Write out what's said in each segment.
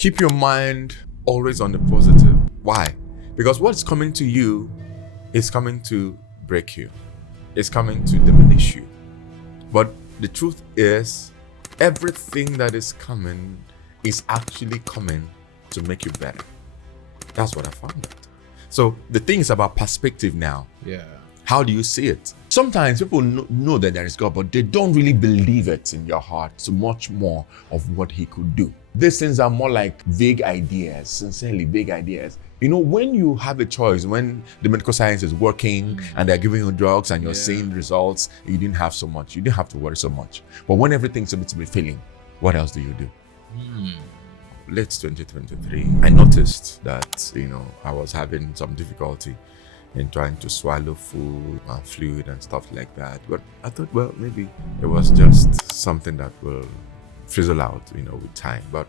Keep your mind always on the positive. Why? Because what's coming to you is coming to break you. It's coming to diminish you. But the truth is, everything that is coming is actually coming to make you better. That's what I found out. So the thing is about perspective now. Yeah. How do you see it? Sometimes people know that there is God, but they don't really believe it in your heart so much more of what he could do. These things are more like vague ideas, sincerely vague ideas. You know, when you have a choice, when the medical science is working and they're giving you drugs and you're seeing results, you didn't have so much. You didn't have to worry so much. But when everything's a bit to be failing, what else do you do? Late 2023, I noticed that, I was having some difficulty in trying to swallow food and fluid and stuff like that. But I thought, well, maybe it was just something that will fizzle out, with time. But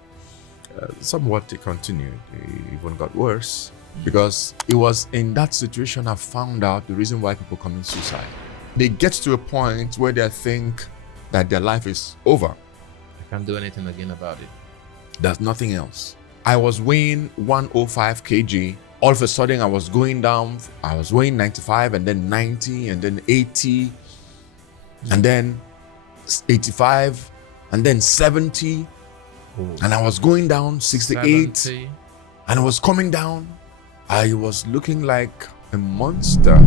somewhat it continued. It even got worse because it was in that situation I found out the reason why people commit suicide. They get to a point where they think that their life is over. I can't do anything again about it. There's nothing else. I was weighing 105 kg. All of a sudden I was going down. I was weighing 95 and then 90 and then 80 and then 85 and then 70. And I was going down 68 70. and I was coming down. I was looking like a monster.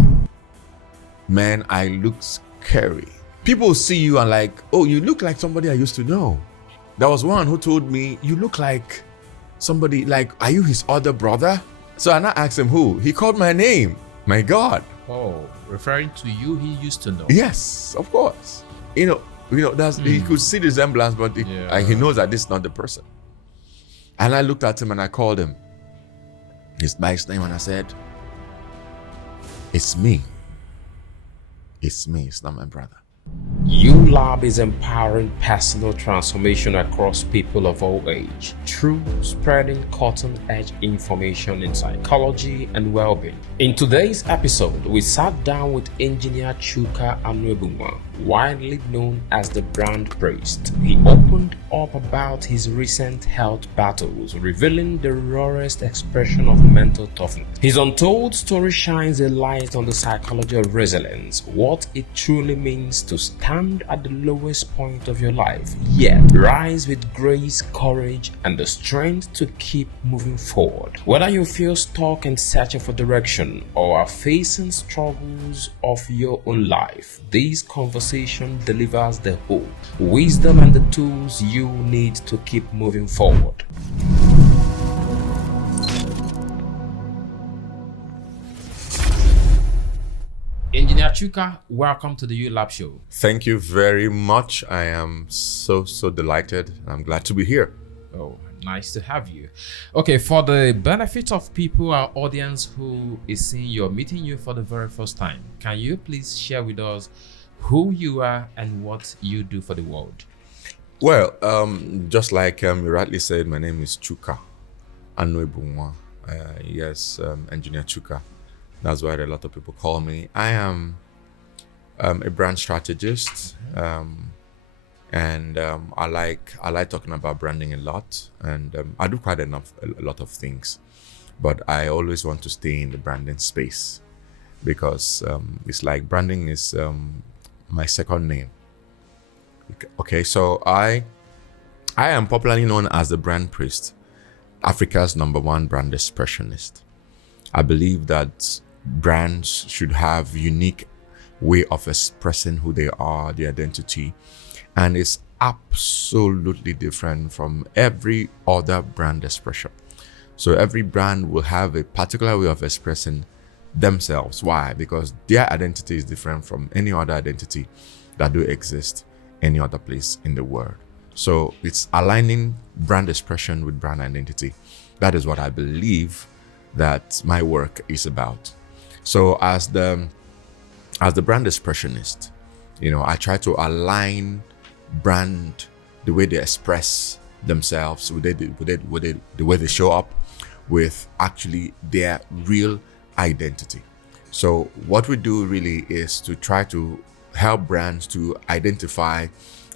Man, I looked scary. People see you and like, oh, you look like somebody I used to know. There was one who told me, you look like somebody, like, are you his other brother? So I asked him who. He called my name. My God. Oh, referring to you he used to know. Yes, of course. That's he could see the resemblance, but he knows that this is not the person. And I looked at him and I called him by his name and I said, it's me. It's me. It's not my brother. Ulab is empowering personal transformation across people of all age through spreading cutting-edge information in psychology and well-being. In today's episode, we sat down with Engr Chuka Anuebuna, widely known as the brand priest. He opened up about his recent health battles, revealing the rawest expression of mental toughness. His untold story shines a light on the psychology of resilience, what it truly means to stand at the lowest point of your life, yet rise with grace, courage, and the strength to keep moving forward. Whether you feel stuck and searching for direction or are facing struggles of your own life, this conversation delivers the hope, wisdom, and the tools you need to keep moving forward. Engr Chuka, welcome to the Ulab show. Thank you very much. I am so delighted. I'm glad to be here. Oh, nice to have you. Okay, for the benefit of people, our audience who is seeing you or meeting you for the very first time, can you please share with us who you are and what you do for the world? Well, just like you rightly said, my name is Chuka Anuebuna. Yes, Engr Chuka. That's what a lot of people call me. I am a brand strategist, and I like talking about branding a lot, and I do quite a lot of things, but I always want to stay in the branding space because it's like branding is my second name. Okay, so I am popularly known as the brand priest, Africa's #1 brand expressionist. I believe that brands should have unique way of expressing who they are, their identity, and it's absolutely different from every other brand expression. So every brand will have a particular way of expressing themselves. Why? Because their identity is different from any other identity that do exist any other place in the world. So it's aligning brand expression with brand identity. That is what I believe that my work is about. So as the brand expressionist, I try to align brand, the way they express themselves, with the way they show up, with actually their real identity. So what we do really is to try to help brands to identify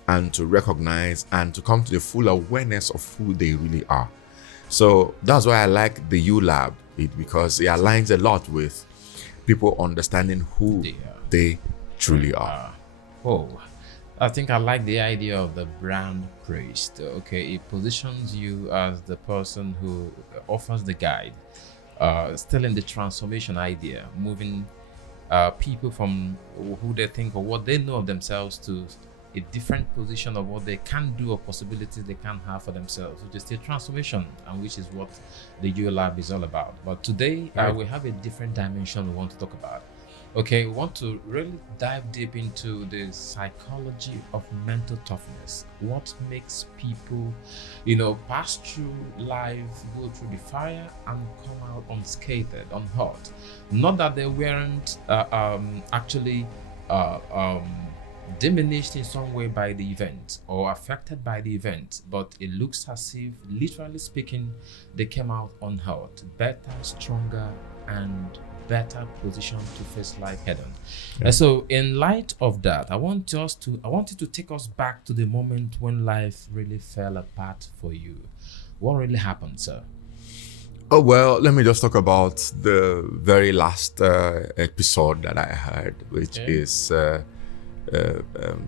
and to recognize and to come to the full awareness of who they really are. So that's why I like the Ulab, because it aligns a lot with people understanding who they truly are. Oh, I think I like the idea of the brand priest. Okay, it positions you as the person who offers the guide, still in the transformation idea, moving people from who they think or what they know of themselves to a different position of what they can do or possibilities they can have for themselves, which is the transformation, and which is what the Ulab is all about. But today, we have a different dimension we want to talk about. Okay, we want to really dive deep into the psychology of mental toughness. What makes people, pass through life, go through the fire, and come out unscathed, unhurt? Not that they weren't actually diminished in some way by the event or affected by the event, but it looks as if, literally speaking, they came out unhurt, better, stronger, and better positioned to face life head on. And so, in light of that, I want you to take us back to the moment when life really fell apart for you. What really happened, sir? Oh, well, let me just talk about the very last episode that I had, which is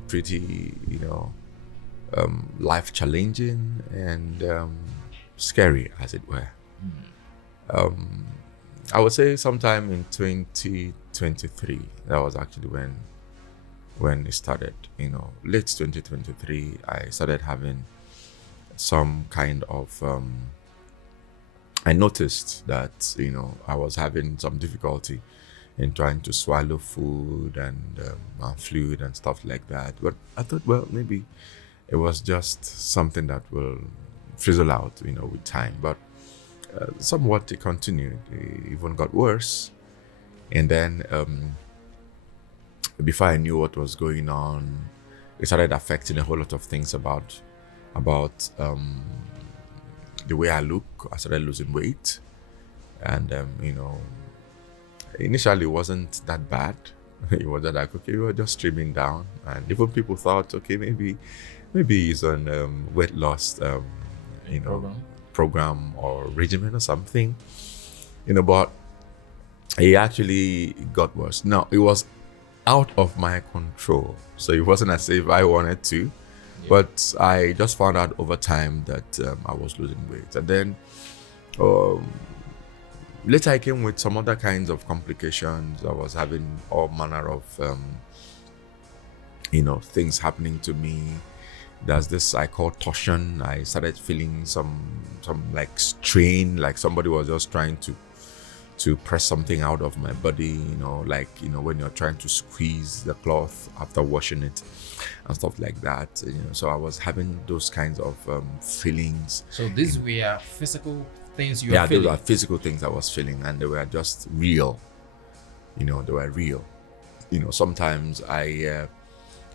pretty, life challenging and scary, as it were. I would say sometime in 2023, that was actually when it started. Late 2023, I started having some kind of I noticed that I was having some difficulty in trying to swallow food and fluid and stuff like that. But I thought, well, maybe it was just something that will fizzle out, with time. But somewhat it continued. It even got worse. And then before I knew what was going on, it started affecting a whole lot of things about the way I look. I started losing weight. And, initially it wasn't that bad. It was like, okay, we were just trimming down. And even people thought, okay, maybe he's on weight loss, program or regimen or something, but it actually got worse. Now, it was out of my control. So it wasn't as if I wanted to, but I just found out over time that I was losing weight. And then later I came with some other kinds of complications. I was having all manner of, things happening to me. There's this I call torsion. I started feeling some like strain, like somebody was just trying to press something out of my body, when you're trying to squeeze the cloth after washing it and stuff like that. So I was having those kinds of feelings. So these were physical things you were feeling? Yeah, those are physical things I was feeling, and they were just real. They were real. Sometimes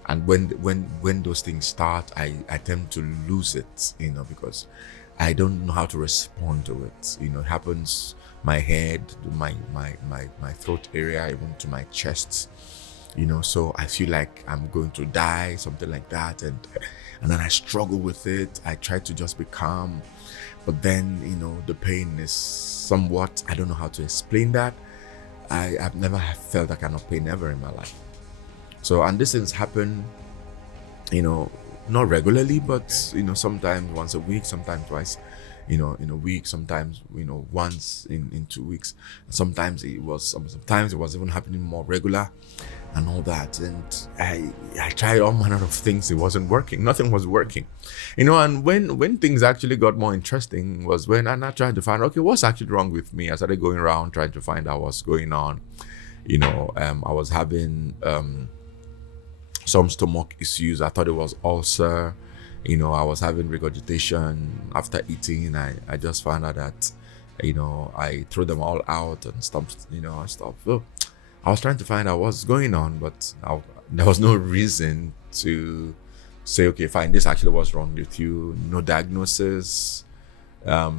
and when those things start, I tend to lose it, because I don't know how to respond to it. It happens my head, my throat area, even to my chest. So I feel like I'm going to die, something like that, and then I struggle with it. I try to just be calm, but then the pain is somewhat, I don't know how to explain that. I've never felt that kind of pain ever in my life. So, and these things happen, not regularly, but, sometimes once a week, sometimes twice, in a week, sometimes, once in 2 weeks. Sometimes it was even happening more regular and all that. And I tried all manner of things. It wasn't working. Nothing was working, and when things actually got more interesting was when I tried to find, okay, what's actually wrong with me? I started going around trying to find out what's going on. I was having, some stomach issues. I thought it was ulcer. I was having regurgitation after eating. I just found out that, I threw them all out and stuff, and stuff. So I was trying to find out what's going on, but there was no reason to say, okay, fine, this actually was wrong with you. No diagnosis. All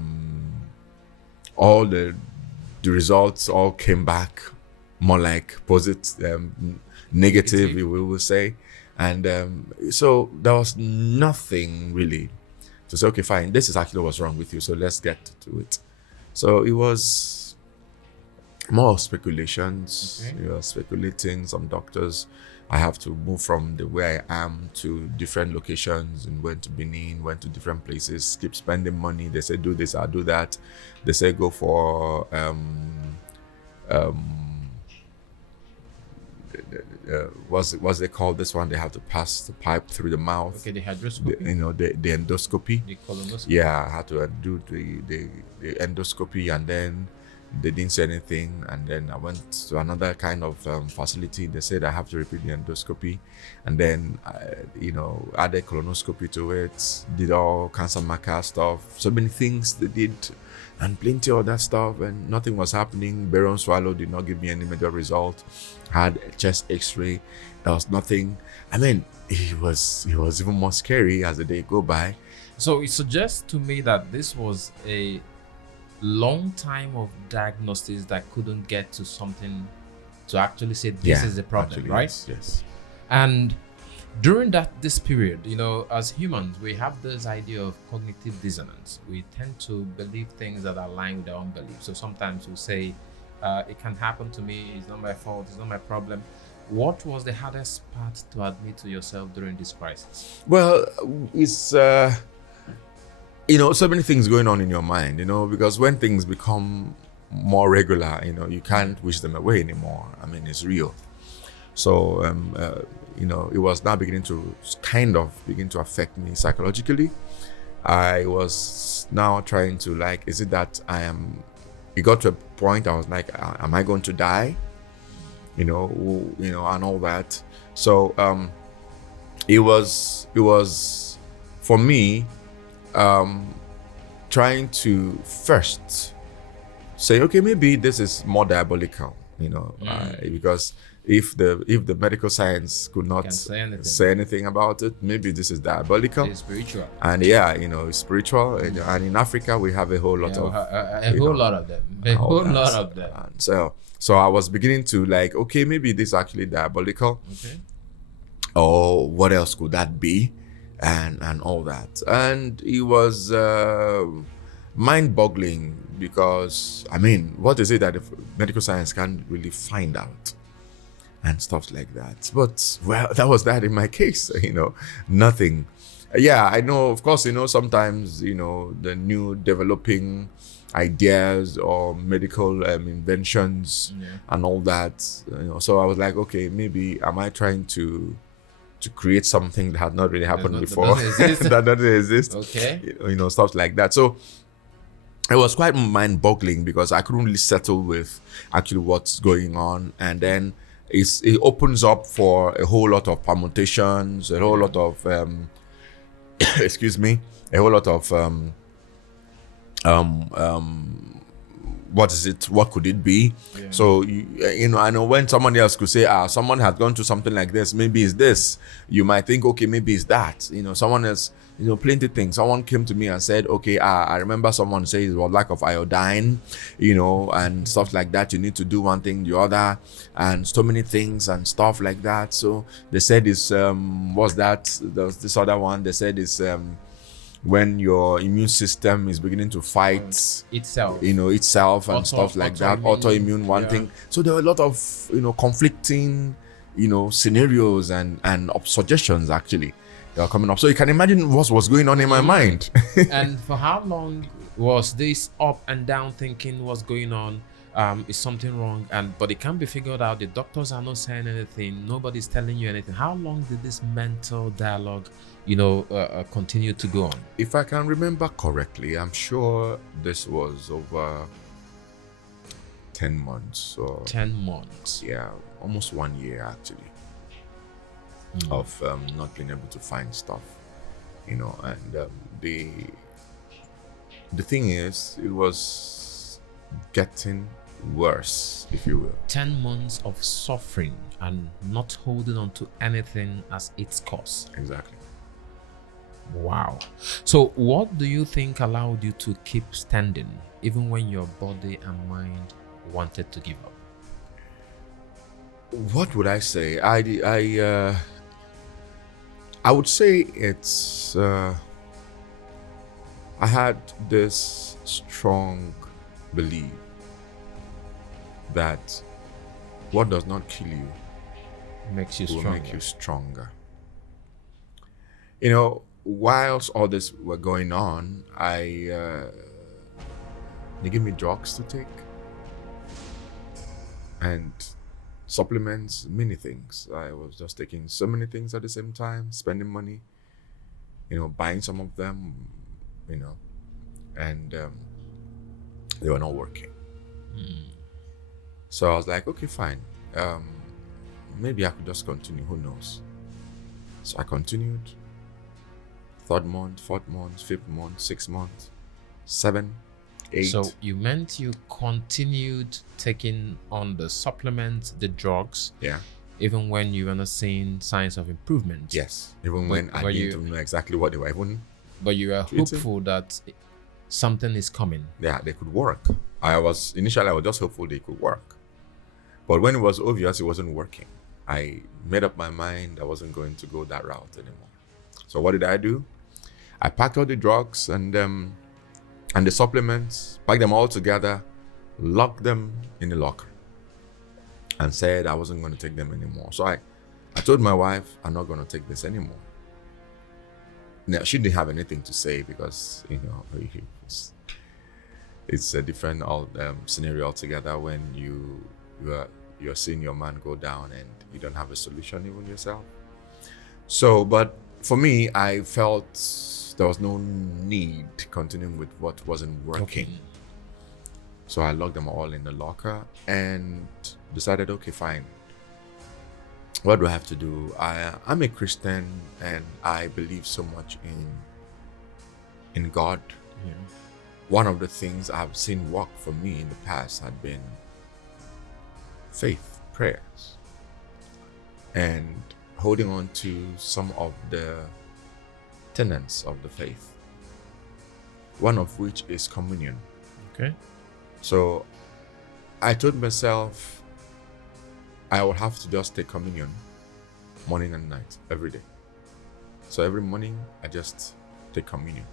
the results all came back more like positive, negative, we will say. And so there was nothing really to say, okay, fine, this is actually what's wrong with you, so let's get to it. So it was more speculations. Okay. You know, speculating. Some doctors, I have to move from the where I am to different locations, and went to Benin, went to different places, keep spending money. They say do this, I'll do that. They say go for what's they call this one? They have to pass the pipe through the mouth. Okay, the hydroscopy. The endoscopy. The colonoscopy. Yeah, I had to do the endoscopy, and then they didn't say anything. And then I went to another kind of facility. They said I have to repeat the endoscopy, and then added colonoscopy to it. Did all cancer marker stuff. So many things they did, and plenty of that stuff, and nothing was happening. Barium swallow did not give me any major result. Had a chest X-ray, there was nothing. I mean, it was even more scary as the day go by. So it suggests to me that this was a long time of diagnosis that couldn't get to something to actually say this is the problem, actually, right? Yes. And during this period, as humans, we have this idea of cognitive dissonance. We tend to believe things that align with our own beliefs. So sometimes we say, it can happen to me, it's not my fault, it's not my problem. What was the hardest part to admit to yourself during this crisis? Well, it's so many things going on in your mind, because when things become more regular, you can't wish them away anymore. I mean, it's real. So it was now beginning to begin to affect me psychologically. I was now trying to is it that it got to a point I was like, am I going to die? And all that. So it was for me trying to first say, okay, maybe this is more diabolical, because if the medical science could not say anything about it, maybe this is diabolical. It's spiritual. And it's spiritual. And in Africa, we have a whole lot of a whole lot of them. A whole lot of them. And so I was beginning to okay, maybe this is actually diabolical. Okay. Or what else could that be? And all that. And it was mind-boggling, because what is it that the medical science can't really find out? And stuff like that. But that was that in my case, nothing. Yeah, I know, of course, sometimes, the new developing ideas or medical inventions and all that, so I was like, okay, maybe am I trying to create something that had not really happened before, that doesn't exist? Okay. Stuff like that. So it was quite mind-boggling, because I couldn't really settle with actually what's going on. And then it opens up for a whole lot of permutations, a whole lot of excuse me, a whole lot of what is it? What could it be? Yeah. So I know when someone else could say, someone had gone through something like this, maybe it's this. You might think, okay, maybe it's that. Someone else, plenty of things. Someone came to me and said, okay, I remember someone saying it was lack of iodine, and stuff like that. You need to do one thing, the other, and so many things and stuff like that. So they said it's what's that? There's this other one. They said it's when your immune system is beginning to fight itself, and stuff like that. Autoimmune one thing. So there were a lot of conflicting scenarios and suggestions actually that are coming up. So you can imagine what was going on in my mind. And for how long was this up and down thinking what's going on? Is something wrong? But it can't be figured out. The doctors are not saying anything. Nobody's telling you anything. How long did this mental dialogue continue to go on? If I can remember correctly, I'm sure this was over 10 months. 10 months. Yeah, almost 1 year actually. Of not being able to find stuff, and the thing is, it was getting worse, if you will. 10 months of suffering and not holding on to anything as its cause. Exactly. Wow. So what do you think allowed you to keep standing even when your body and mind wanted to give up? What would I say? I would say it's I had this strong belief that what does not kill you Makes you will stronger. make you stronger. You know, whilst all this were going on, they give me drugs to take and supplements, many things. I was just taking so many things at the same time, spending money, you know, buying some of them, you know, and they were not working. So I was like, okay, fine. Maybe I could just continue, who knows? So I continued. 3rd month, 4th month, 5th month, 6th month, 7, 8. So you meant you continued taking on the supplements, the drugs, Yeah. even when you were not seeing signs of improvement. Yes. Even when I didn't know exactly what they were even. But you were Treating. hopeful that something is coming. Yeah, they could work. Initially I was just hopeful they could work. But when it was obvious it wasn't working, I made up my mind I wasn't going to go that route anymore. So what did I do? I packed all the drugs and the supplements, packed them all together, locked them in the locker, and said I wasn't going to take them anymore. So I told my wife I'm not going to take this anymore. Now she didn't have anything to say because, you know, it's a different scenario altogether when you're seeing your man go down and you don't have a solution even yourself. So, but for me, I felt there was no need continuing with what wasn't working. Okay. So I locked them all in the locker and decided, okay, fine. What do I have to do? I'm a Christian and I believe so much in God. Yeah. One of the things I've seen work for me in the past had been faith, prayers, and holding on to some of the tenets of the faith, one of which is communion. Okay. So I told myself I would have to just take communion morning and night every day. So every morning I just take communion.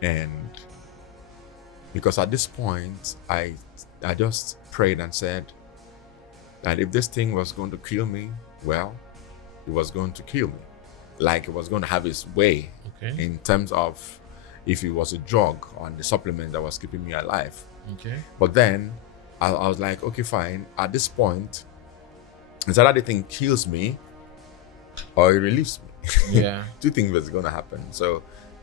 And because at this point I just prayed and said that if this thing was going to kill me, well, it was going to kill me. Like it was going to have its way. Okay. In terms of if it was a drug or the supplement that was keeping me alive. Okay. But then I was like, okay, fine. At this point, it's either the thing kills me or it relieves me. Yeah. Two things was going to happen. So,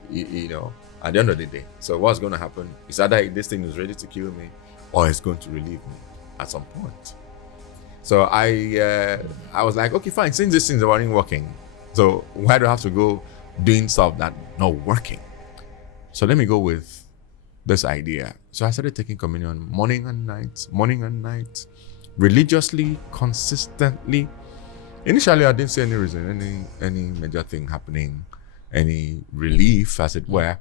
you know, at the end of the day, so what's going to happen is either this thing is ready to kill me or it's going to relieve me at some point. So I was like, okay, fine. Since these things weren't working, so why do I have to go doing stuff that not working? So let me go with this idea. So I started taking communion morning and night, religiously, consistently. Initially, I didn't see any reason, any major thing happening, any relief, as it were.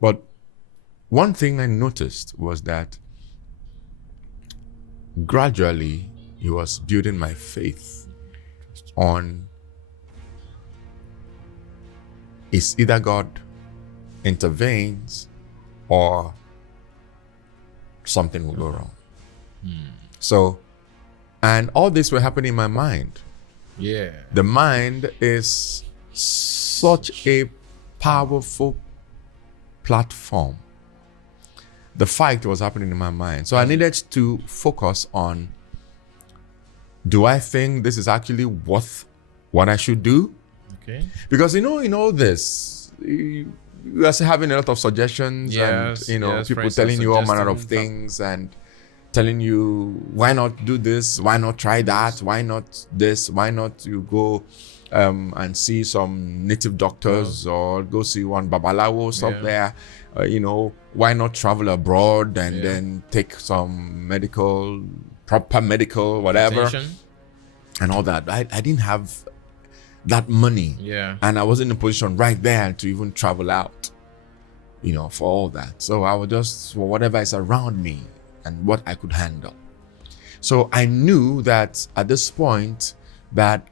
But one thing I noticed was that gradually it was building my faith on it's either God intervenes or something will go wrong. So, and all this will happen in my mind. Yeah. The mind is such a powerful platform. The fight was happening in my mind. So I needed to focus on, do I think this is actually worth what I should do? Okay. Because, you know, in all this, you are having a lot of suggestions Yes, and, you know, yes, people friends telling are you all manner of suggesting things and telling you, why not do this? Why not try that? Why not this? Why not you go and see some native doctors or go see one babalawo somewhere? You know, why not travel abroad and then take some proper medical, whatever, Attention. and all that. I didn't have that money. Yeah. And I wasn't in a position right there to even travel out, you know, for all that. So I was just for whatever is around me and what I could handle. So I knew that at this point that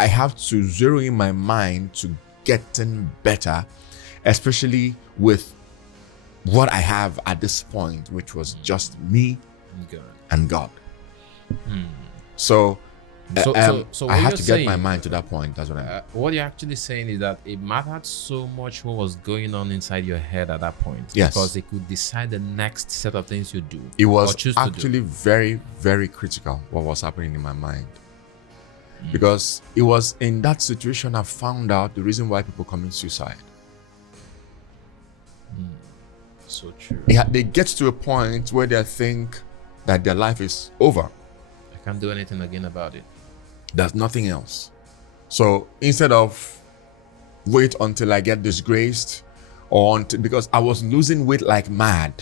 I have to zero in my mind to getting better, especially with what I have at this point, which was just me God. and God. So So I what had you're to get my saying- mind to that point. That's what I mean. What you're actually saying is that it mattered so much what was going on inside your head at that point. Yes. Because it could decide the next set of things you do. It or was choose to do. actually very, very critical what was happening in my mind. Because it was in that situation I found out the reason why people commit suicide. So true. They get to a point where they think that their life is over. I can't do anything again about it. There's nothing else. So instead of wait until I get disgraced because I was losing weight like mad.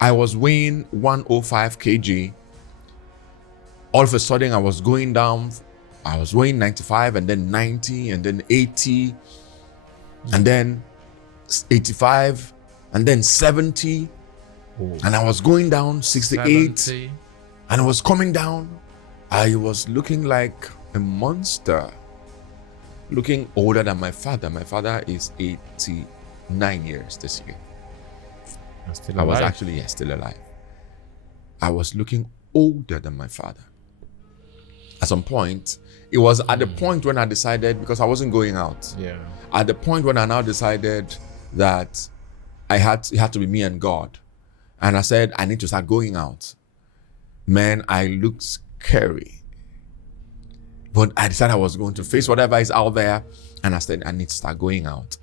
I was weighing 105 kg. All of a sudden I was going down. I was weighing 95 and then 90 and then 80 and then 85 and then 70. And I was going down 68 70. and I was coming down. I was looking like a monster, looking older than my father. My father is 89 years this year. I'm still I was alive. actually still alive. I was looking older than my father. At some point, it was at the point when I decided, because I wasn't going out, Yeah. at the point when I now decided that it had to be me and God. And I said, I need to start going out. Man, I looked scary. But I decided I was going to face whatever is out there. And I said, I need to start going out.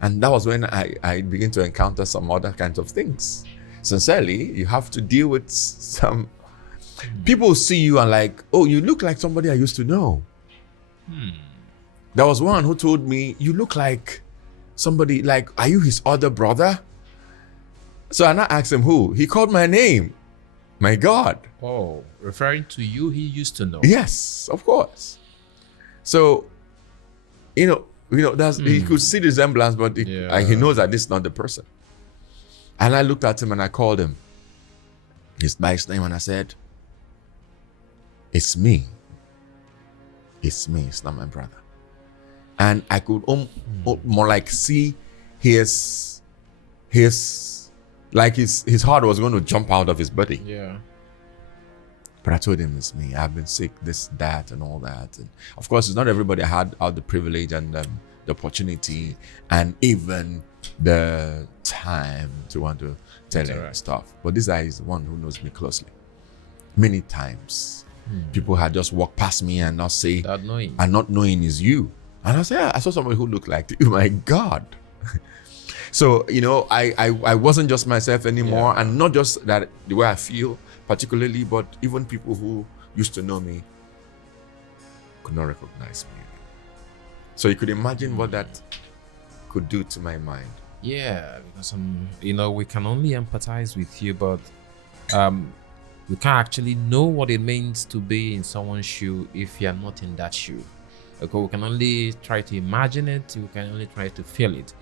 And that was when I began to encounter some other kinds of things. Sincerely, you have to deal with some people see you and like, oh, you look like somebody I used to know. There was one who told me, you look like somebody, like, are you his other brother? So I asked him who. He called my name. My God. Oh, referring to you he used to know. Yes, of course. So, that's he could see the resemblance, but he knows that this is not the person. And I looked at him and I called him by his name and I said, it's me. It's me. It's not my brother. And I could more like see his heart was going to jump out of his body. Yeah. But I told him it's me. I've been sick, this, that, and all that. And of course, it's not everybody had the privilege and the opportunity and even the time to want to tell him stuff. But this guy is the one who knows me closely. Many times, people had just walked past me and not say, and not knowing is you. And I said, yeah, I saw somebody who looked like you. My God. So, I wasn't just myself anymore. And not just that the way I feel particularly, but even people who used to know me could not recognize me. So you could imagine what that could do to my mind. Yeah, because we can only empathize with you, but we can't actually know what it means to be in someone's shoe if you're not in that shoe. Okay, we can only try to imagine it, we can only try to feel it.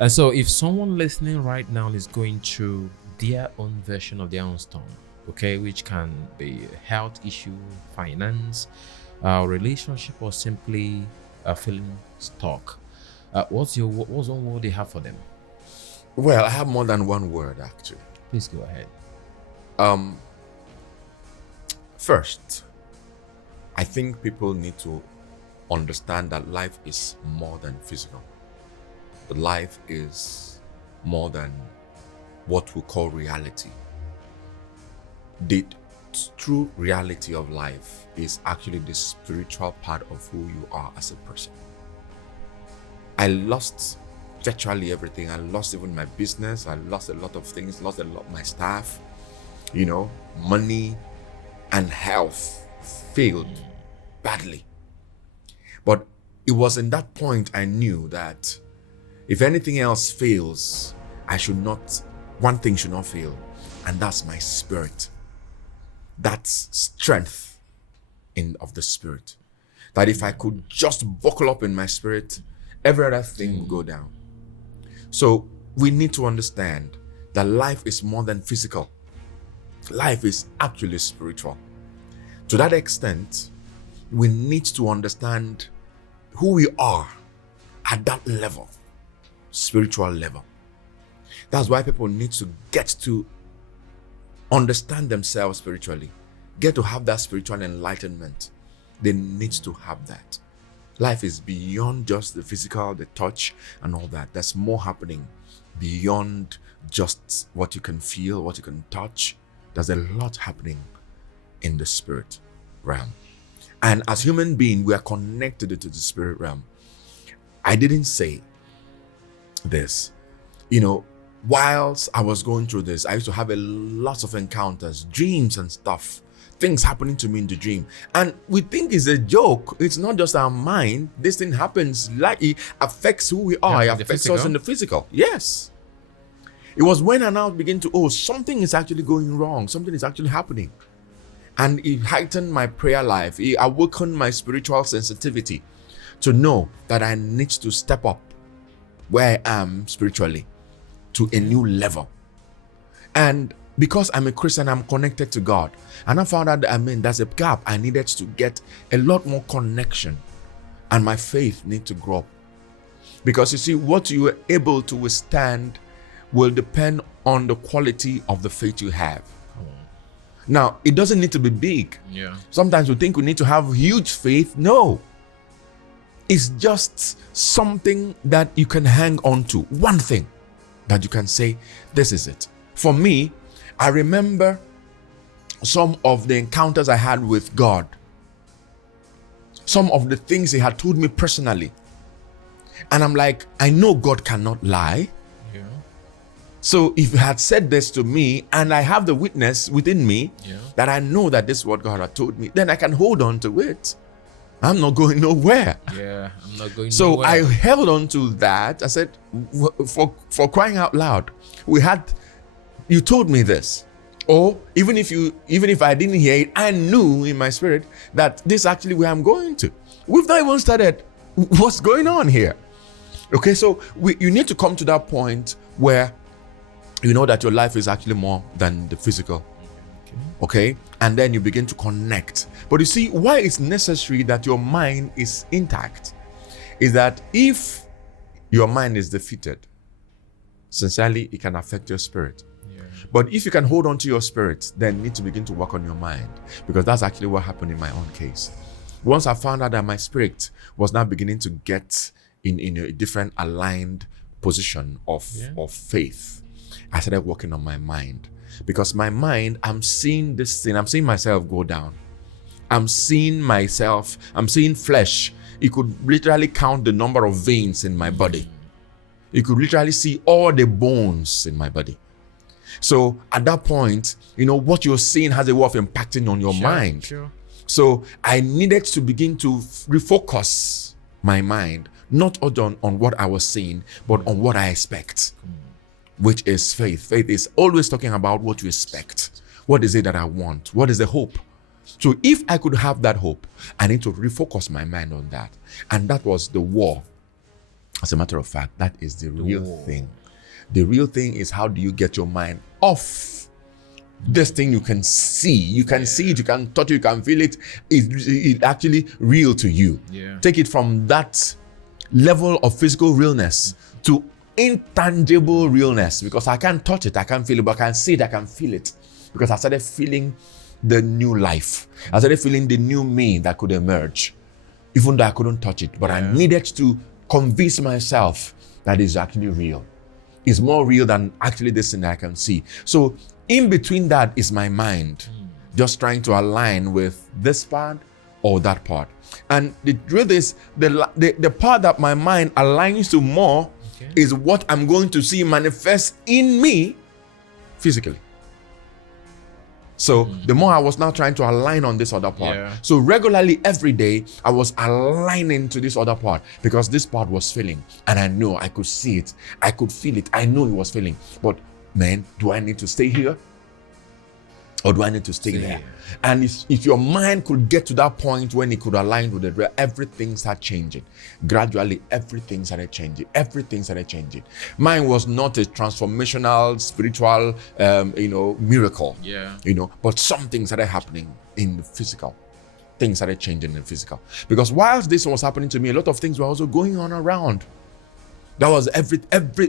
And so if someone listening right now is going through their own version of their own storm, okay, which can be a health issue, finance, relationship, or simply feeling stuck, what's one word you have for them? Well, I have more than one word actually. Please go ahead. First, I think people need to understand that life is more than physical. The life is more than what we call reality. The true reality of life is actually the spiritual part of who you are as a person. I lost virtually everything. I lost even my business. I lost a lot of things, lost a lot of my staff, money and health failed badly. But it was in that point I knew that if anything else fails, one thing should not fail, and that's my spirit. That's strength of the spirit. That if I could just buckle up in my spirit, every other thing will go down. So we need to understand that life is more than physical. Life is actually spiritual. To that extent, we need to understand who we are at that level, spiritual level. That's why people need to get to understand themselves spiritually, get to have that spiritual enlightenment. They need to have that. Life is beyond just the physical, the touch, and all that. There's more happening beyond just what you can feel, what you can touch. There's a lot happening in the spirit realm. And as human beings, we are connected to the spirit realm. I didn't say this. Whilst I was going through this, I used to have a lot of encounters, dreams and stuff, things happening to me in the dream. And we think it's a joke. It's not just our mind. This thing happens, like it affects who we are. It affects us in the physical. Yes. It was when I now begin to, something is actually going wrong. Something is actually happening. And it heightened my prayer life. It awakened my spiritual sensitivity to know that I need to step up where I am spiritually to a new level. And because I'm a Christian, I'm connected to God. And I found out that, there's a gap. I needed to get a lot more connection. And my faith need to grow. Because you see, what you are able to withstand will depend on the quality of the faith you have. Now, it doesn't need to be big. Yeah. Sometimes we think we need to have huge faith. No. It's just something that you can hang on to. One thing that you can say, this is it. For me, I remember some of the encounters I had with God. Some of the things He had told me personally. And I'm like, I know God cannot lie. Yeah. So if He had said this to me and I have the witness within me that I know that this is what God had told me, then I can hold on to it. I'm not going nowhere. Yeah, I'm not going so nowhere. I held on to that. I said, for crying out loud, you told me this. Or even if I didn't hear it, I knew in my spirit that this is actually where I'm going to. We've not even started what's going on here. Okay, so you need to come to that point where you know that your life is actually more than the physical. Okay, and then you begin to connect. But you see, why it's necessary that your mind is intact is that if your mind is defeated, sincerely, it can affect your spirit. Yeah. But if you can hold on to your spirit, then you need to begin to work on your mind, because that's actually what happened in my own case. Once I found out that my spirit was now beginning to get in a different aligned position of faith, I started working on my mind. Because my mind, I'm seeing this thing, I'm seeing myself go down. I'm seeing flesh. You could literally count the number of veins in my body. You could literally see all the bones in my body. So at that point, what you're seeing has a way of impacting on your mind. Sure. So I needed to begin to refocus my mind, not on what I was seeing, but on what I expect. Which is faith. Faith is always talking about what you expect. What is it that I want? What is the hope? So if I could have that hope, I need to refocus my mind on that. And that was the war. As a matter of fact, that is the real thing. The real thing is, how do you get your mind off this thing you can see? You can see it, you can touch it, you can feel it. It's actually real to you. Yeah. Take it from that level of physical realness to intangible realness, because I can't touch it, I can't feel it, but I can see it, I can feel it, because I started feeling the new life. I started feeling the new me that could emerge, even though I couldn't touch it. But I needed to convince myself that it's actually real. It's more real than actually this thing that I can see. So in between that is my mind, just trying to align with this part or that part. And the truth is, the part that my mind aligns to more is what I'm going to see manifest in me physically. So the more I was now trying to align on this other part. Yeah. So regularly every day I was aligning to this other part, because this part was failing and I know I could see it. I could feel it. I know it was failing. But man, do I need to stay here? Or do I need to stay there? And if your mind could get to that point when it could align with it, everything started changing. Gradually, everything started changing. Everything started changing. Mine was not a transformational, spiritual, miracle. Yeah. But something started happening in the physical. Things started changing in the physical. Because whilst this was happening to me, a lot of things were also going on around. That was every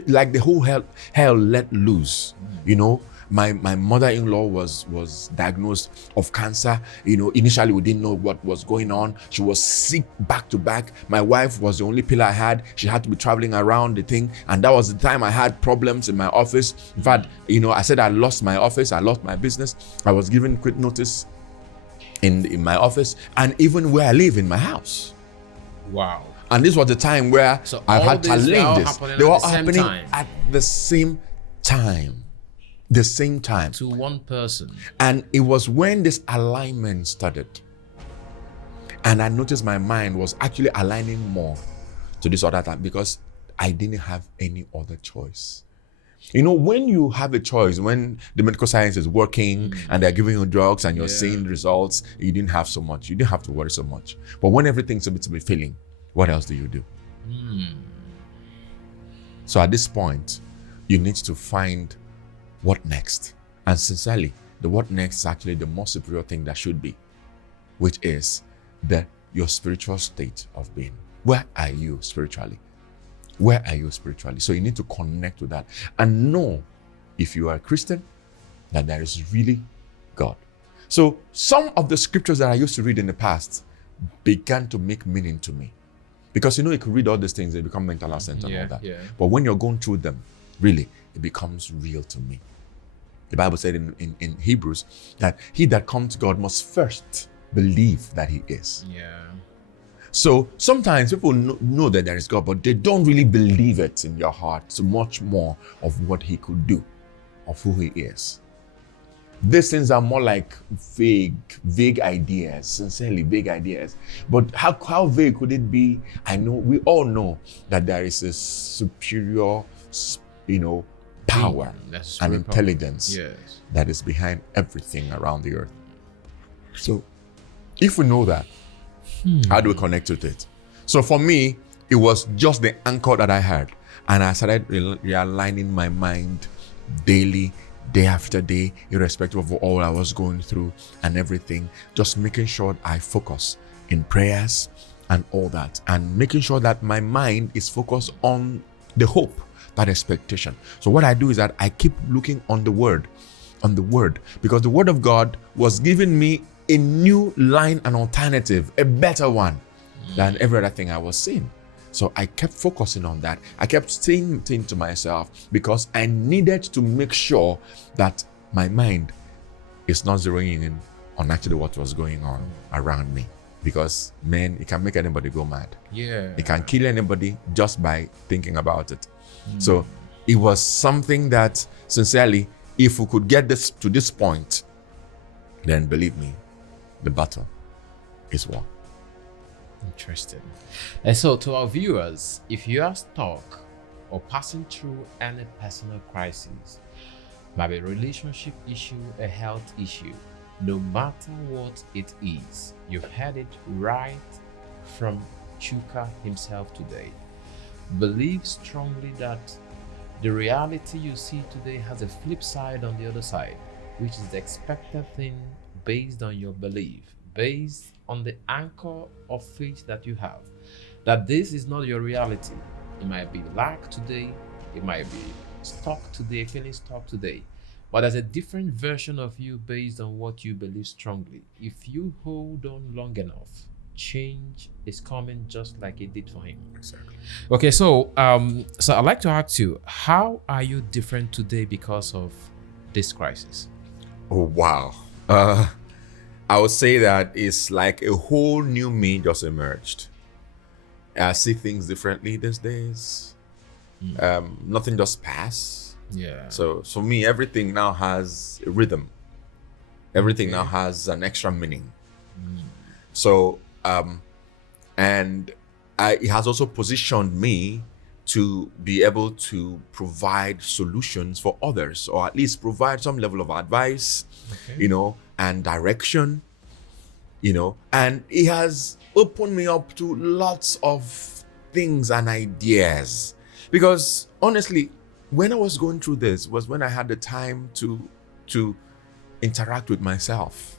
like the whole hell let loose. You know, my mother-in-law was diagnosed of cancer. You know, initially we didn't know what was going on. She was sick back to back. My wife was the only pillar I had. She had to be traveling around the thing, and that was the time I had problems in my office. In fact, you know, I said I lost my office, I lost my business. I was given quit notice in my office, and even where I live in my house. Wow. And this was the time where So I've all had these were all challenges. happening They at were the same happening time. at the same time. The same time. To one person. And it was when this alignment started. And I noticed my mind was actually aligning more to this other time because I didn't have any other choice. You know, when you have a choice, when the medical science is working and they're giving you drugs and you're seeing results, you didn't have so much. You didn't have to worry so much. But when everything's a bit to be failing, what else do you do? So at this point, you need to find what next. And sincerely, the what next is actually the most superior thing that should be, which is your spiritual state of being. Where are you spiritually? Where are you spiritually? So you need to connect with that and know, if you are a Christian, that there is really God. So some of the scriptures that I used to read in the past began to make meaning to me. Because, you know, you can read all these things, they become mental assent and all that. But when you're going through them, really, it becomes real to me. The Bible said in Hebrews that he that comes to God must first believe that he is. So sometimes people know that there is God, but they don't really believe it in your heart so much more of what he could do, of who he is. These things are more like vague ideas, sincerely vague ideas. But how vague could it be? I know, we all know that there is a superior, you know, power and intelligence that is behind everything around the earth. So if we know that, how do we connect with it? So for me, it was just the anchor that I had. And I started realigning my mind daily, day after day, irrespective of all I was going through and everything. Just making sure I focus in prayers and all that. And making sure that my mind is focused on the hope, that expectation. So what I do is that I keep looking on the word, because the word of God was giving me a new line, an alternative, a better one than every other thing I was seeing. So I kept focusing on that. I kept saying to myself, because I needed to make sure that my mind is not zeroing in on actually what was going on around me. Because, man, it can make anybody go mad. It can kill anybody just by thinking about it. So it was something that, sincerely, if we could get this to this point, then believe me, the battle is won. Interesting. And so to our viewers, if you are stuck or passing through any personal crisis, maybe a relationship issue, a health issue, no matter what it is, you've heard it right from Chuka himself today. Believe strongly that the reality you see today has a flip side on the other side, which is the expected thing based on your belief, based on the anchor of faith that you have, that this is not your reality. It might be lack today, it might be stuck today, feeling stuck today, but there's a different version of you based on what you believe strongly. If you hold on long enough, change is coming just like it did for him. Exactly. Okay, so I'd like to ask you, how are you different today because of this crisis? Oh, wow. I would say that it's like a whole new me just emerged. I see things differently these days. Nothing just pass. So for me, everything now has a rhythm. Everything now has an extra meaning. So, and it has also positioned me to be able to provide solutions for others, or at least provide some level of advice, you know, and direction, you know, and it has opened me up to lots of things and ideas. Because honestly, when I was going through this was when I had the time to interact with myself,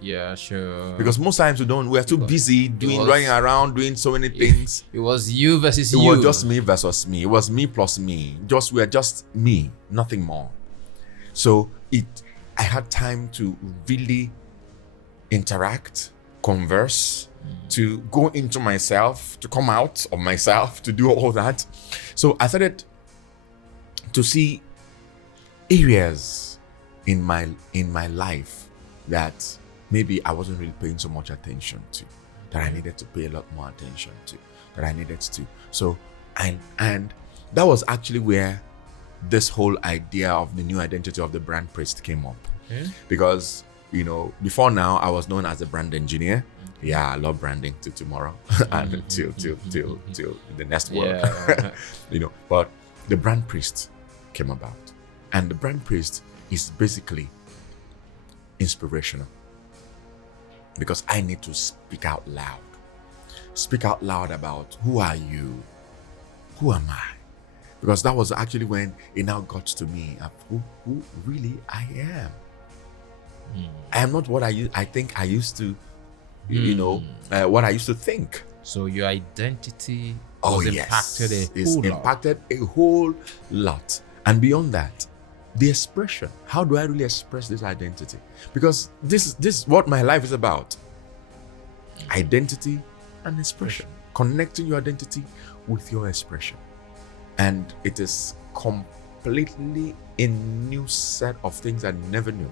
Yeah, sure. Because most times we're too busy running around, doing so many things. It was you versus It you. was just me versus me. It was me plus me. We're just me, nothing more. So I had time to really interact, converse, to go into myself, to come out of myself, to do all that. So I started to see areas in my life that maybe I wasn't really paying so much attention to, that I needed to pay a lot more attention to, that I needed to. So and that was actually where this whole idea of the new identity of the brand priest came up. Okay. Because before now I was known as a brand engineer. Yeah, I love branding till tomorrow and till the next world. Yeah. But the brand priest came about, and the brand priest is basically inspirational, because I need to speak out loud about who are you, who am I, because that was actually when it now got to me of who really I am. I am not what I think I used to, what I used to think. So your identity impacted a whole lot. And beyond that, the expression. How do I really express this identity? Because this is what my life is about. Identity and expression. Connecting your identity with your expression. And it is completely a new set of things I never knew.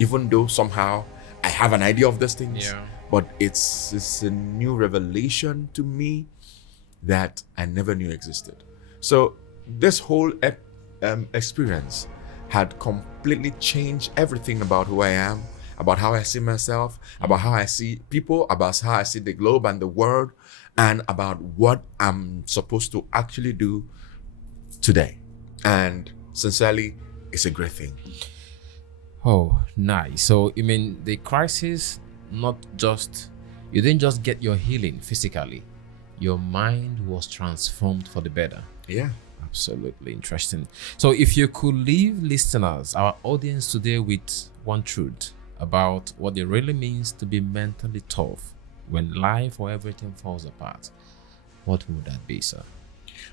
Even though somehow I have an idea of these things, but it's a new revelation to me that I never knew existed. So this whole experience had completely changed everything about who I am, about how I see myself, about how I see people, about how I see the globe and the world, and about what I'm supposed to actually do today. And sincerely, it's a great thing. Oh, nice. So you mean the crisis, you didn't just get your healing physically, your mind was transformed for the better. Yeah. Absolutely interesting. So if you could leave listeners, our audience today, with one truth about what it really means to be mentally tough when life or everything falls apart, what would that be, sir?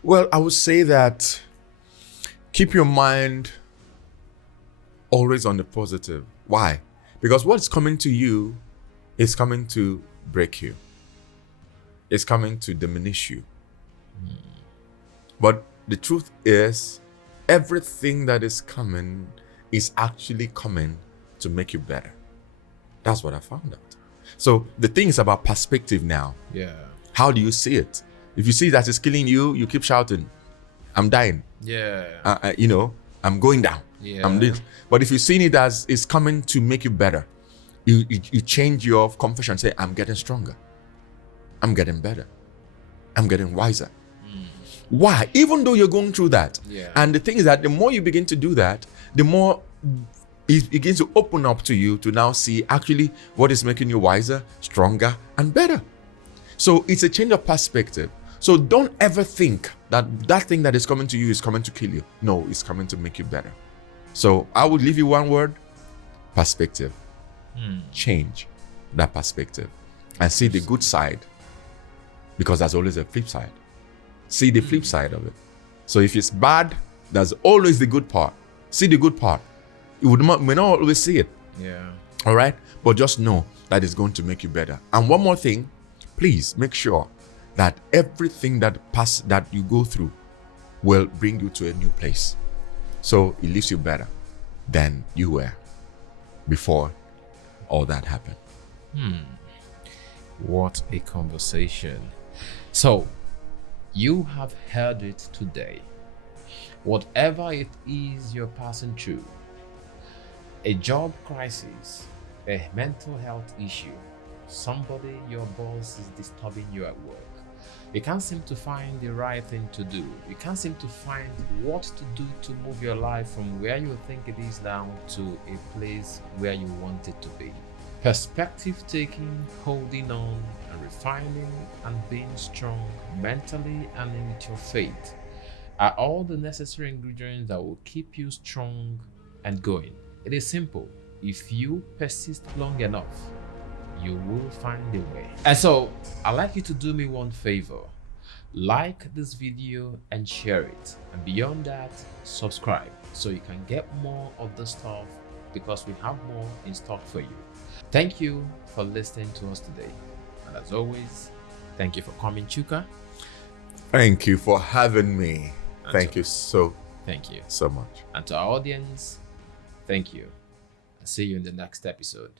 Well, I would say that keep your mind always on the positive. Why? Because what's coming to you is coming to break you. It's coming to diminish you. But the truth is, everything that is coming is actually coming to make you better. That's what I found out. So the thing is about perspective now. Yeah. How do you see it? If you see that it's killing you, you keep shouting, I'm dying. Yeah. I'm going down. Yeah. I'm this. But if you've seen it as it's coming to make you better, you change your confession, say, I'm getting stronger. I'm getting better. I'm getting wiser. Why? Even though you're going through that. Yeah. And the thing is that the more you begin to do that, the more it begins to open up to you to now see actually what is making you wiser, stronger, and better. So it's a change of perspective. So don't ever think that thing that is coming to you is coming to kill you. No, it's coming to make you better. So I would leave you one word: perspective. Change that perspective and see the good side, because there's always a flip side. See the flip side of it. So if it's bad, there's always the good part. See the good part. You may not always see it. Yeah. All right? But just know that it's going to make you better. And one more thing, please make sure that everything that you go through will bring you to a new place. So it leaves you better than you were before all that happened. What a conversation. So you have heard it today. Whatever it is you're passing through, a job crisis, a mental health issue, somebody, your boss is disturbing you at work, you can't seem to find the right thing to do, you can't seem to find what to do to move your life from where you think it is now to a place where you want it to be. Perspective taking, holding on, and refining and being strong mentally and in your faith are all the necessary ingredients that will keep you strong and going. It is simple. if you persist long enough, you will find a way. And so I'd like you to do me one favor. Like this video and share it. And beyond that, subscribe so you can get more of this stuff, because we have more in stock for you. Thank you for listening to us today. And as always, thank you for coming, Chuka. Thank you for having me. Thank you so much. And to our audience, thank you. I'll see you in the next episode.